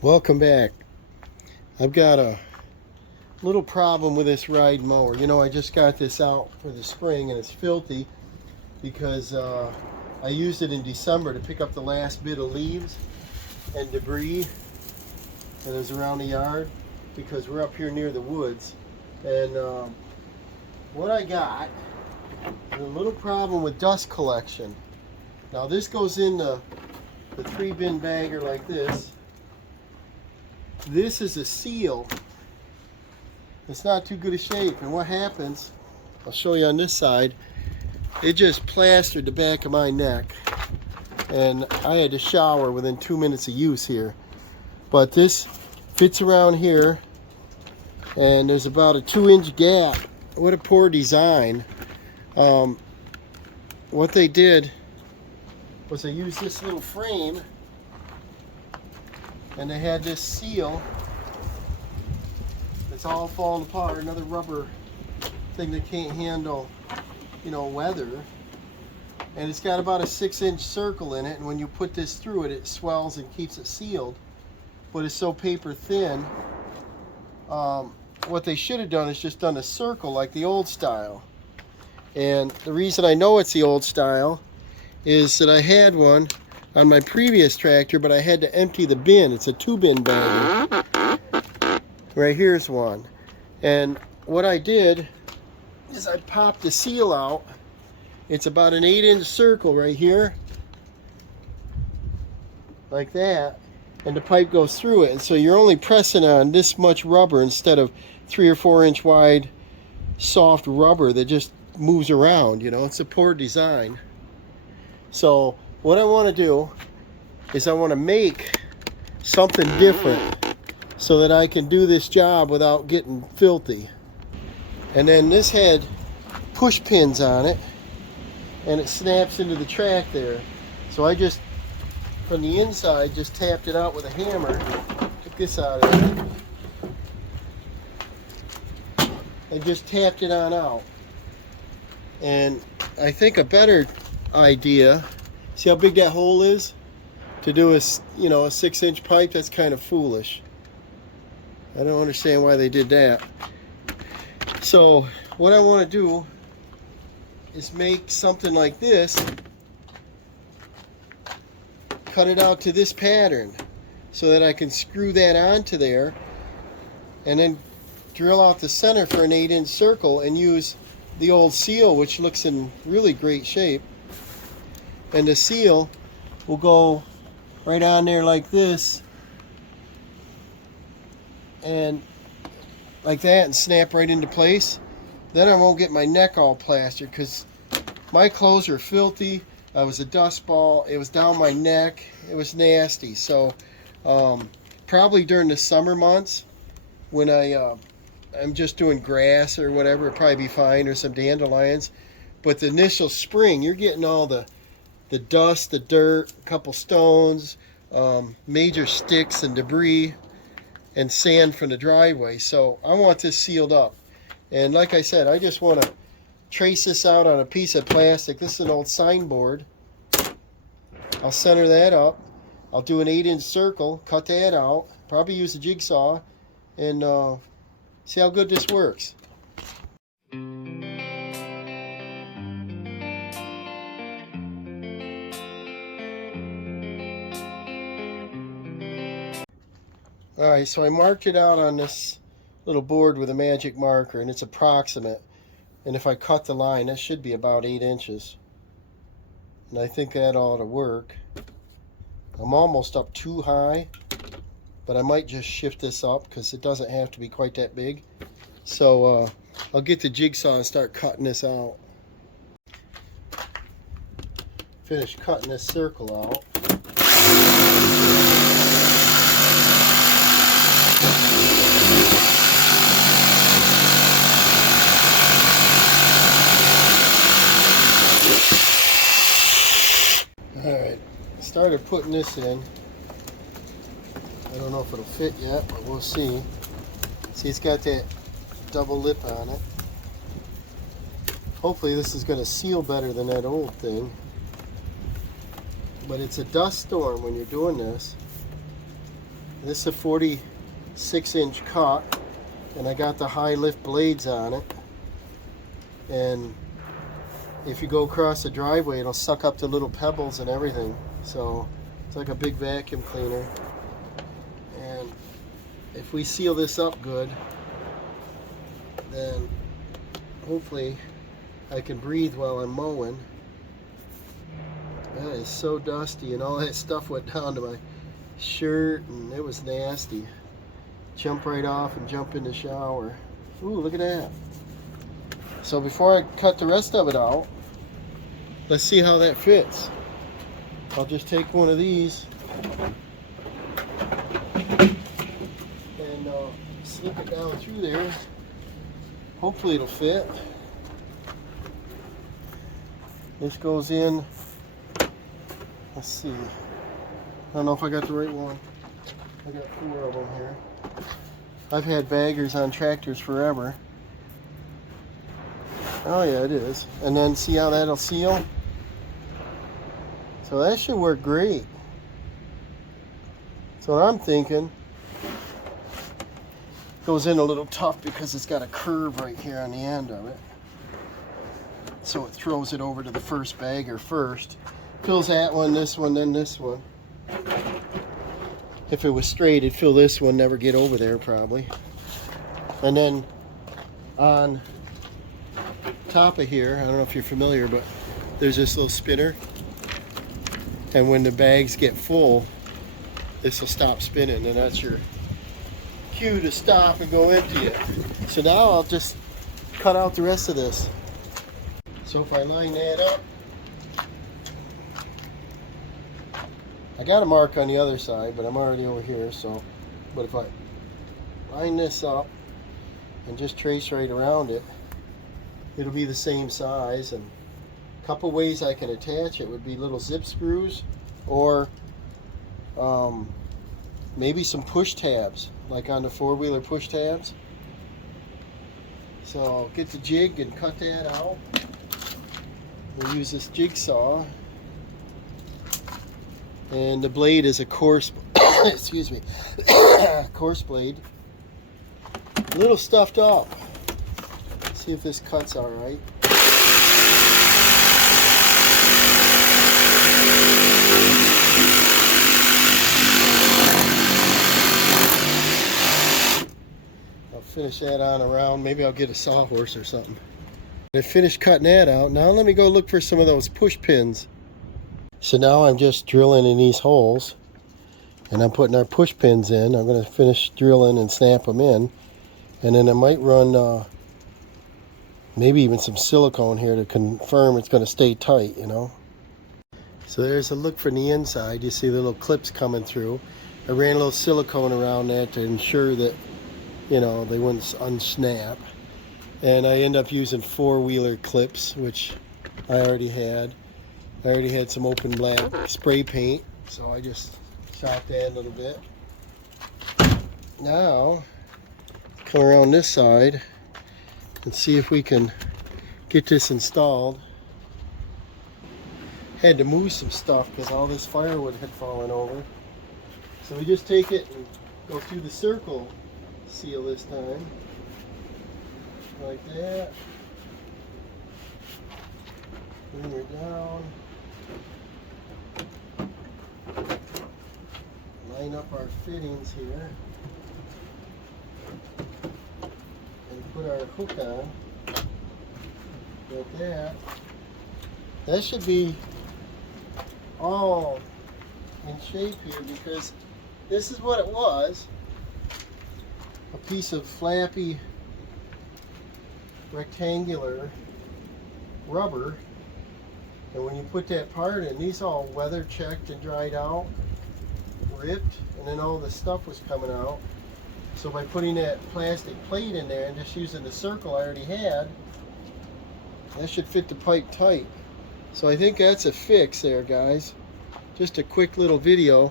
Welcome back. I've got a little problem with this ride mower. You know, I just got this out for the spring and it's filthy because I used it in December to pick up the last bit of leaves and debris that is around the yard because we're up here near the woods. And what I got is a little problem with dust collection. Now this goes in the 3-bin bagger like this. This is a seal. It's not too good a shape, and what happens, I'll show you on this side, it just plastered the back of my neck, and I had to shower within 2 minutes of use here. But this fits around here, and there's about a 2-inch gap. What a poor design. What they did was they used this little frame, and they had this seal. It's all falling apart. Another rubber thing that can't handle, you know, weather. And it's got about a 6-inch circle in it. And when you put this through it, it swells and keeps it sealed. But it's so paper thin. What they should have done is just done a circle like the old style. And the reason I know it's the old style is that I had one on my previous tractor, but I had to empty the bin. It's a 2-bin bagger. Right here's one. And what I did is I popped the seal out. It's about an 8-inch circle right here, like that, and the pipe goes through it. And so you're only pressing on this much rubber instead of 3 or 4 inch wide soft rubber that just moves around. You know, it's a poor design. So what I want to do is I want to make something different so that I can do this job without getting filthy. And then this had push pins on it, and it snaps into the track there. So I just, from the inside, just tapped it out with a hammer. Took this out of it. I just tapped it on out. And I think a better idea, see how big that hole is? To do a 6-inch pipe, that's kind of foolish. I don't understand why they did that. So what I want to do is make something like this, cut it out to this pattern so that I can screw that onto there, and then drill out the center for an 8-inch circle and use the old seal, which looks in really great shape. And the seal will go right on there like this, and like that, and snap right into place. Then I won't get my neck all plastered, because my clothes are filthy. I was a dust ball. It was down my neck. It was nasty. So probably during the summer months when I'm just doing grass or whatever, it'll probably be fine, or some dandelions. But the initial spring, you're getting all the dust, the dirt, a couple stones, major sticks and debris, and sand from the driveway. So I want this sealed up. And like I said, I just want to trace this out on a piece of plastic. This is an old signboard. I'll center that up. I'll do an 8-inch circle, cut that out, probably use a jigsaw, and see how good this works. Alright, so I marked it out on this little board with a magic marker, and it's approximate. And if I cut the line, that should be about 8 inches. And I think that ought to work. I'm almost up too high, but I might just shift this up because it doesn't have to be quite that big. So I'll get the jigsaw and start cutting this out. Finish cutting this circle out. Alright, started putting this in. I don't know if it'll fit yet, but we'll see. See, it's got that double lip on it. Hopefully this is going to seal better than that old thing. But it's a dust storm when you're doing this. This is a 46-inch cut, and I got the high lift blades on it. And if you go across the driveway, it'll suck up the little pebbles and everything. So it's like a big vacuum cleaner. And if we seal this up good, then hopefully I can breathe while I'm mowing. That is so dusty, and all that stuff went down to my shirt, and it was nasty. Jump right off and jump in the shower. Ooh, look at that. So before I cut the rest of it out, let's see how that fits. I'll just take one of these and slip it down through there. Hopefully it'll fit. This goes in. Let's see. I don't know if I got the right one. I got 4 of them here. I've had baggers on tractors forever. Oh yeah, it is. And then see how that'll seal? So that should work great. So what I'm thinking, goes in a little tough because it's got a curve right here on the end of it. So it throws it over to the first bagger first. Fills that one, this one, then this one. If it was straight, it'd fill this one, never get over there probably. And then on top of here, I don't know if you're familiar, but there's this little spinner. And when the bags get full, this will stop spinning, and that's your cue to stop and go empty it. So now I'll just cut out the rest of this. So if I line that up, I got a mark on the other side, but I'm already over here, so, but if I line this up and just trace right around it, it'll be the same size. And a couple ways I can attach it would be little zip screws, or maybe some push tabs, like on the 4-wheeler push tabs. So I'll get the jig and cut that out. We'll use this jigsaw. And the blade is a coarse, excuse me, coarse blade. A little stuffed up. Let's see if this cuts all right. I'll finish that on around. Maybe I'll get a sawhorse or something. I finished cutting that out. Now let me go look for some of those push pins. So now I'm just drilling in these holes, and I'm putting our push pins in. I'm going to finish drilling and snap them in, and then I might run maybe even some silicone here to confirm it's going to stay tight, you know. So there's a look from the inside. You see the little clips coming through. I ran a little silicone around that to ensure that, you know, they wouldn't unsnap. And I end up using 4-wheeler clips, which I already had. I already had some open black spray paint, so I just shot that a little bit. Now, come around this side and see if we can get this installed. Had to move some stuff because all this firewood had fallen over. So we just take it and go through the circle seal this time. Like that. Bring her down. Line up our fittings here. And put our hook on. Like that. That should be all in shape here, because this is what it was. A piece of flappy rectangular rubber, and when you put that part in, these all weather checked and dried out, ripped, and then all the stuff was coming out. So by putting that plastic plate in there and just using the circle I already had, that should fit the pipe tight. So I think that's a fix there, guys. Just a quick little video.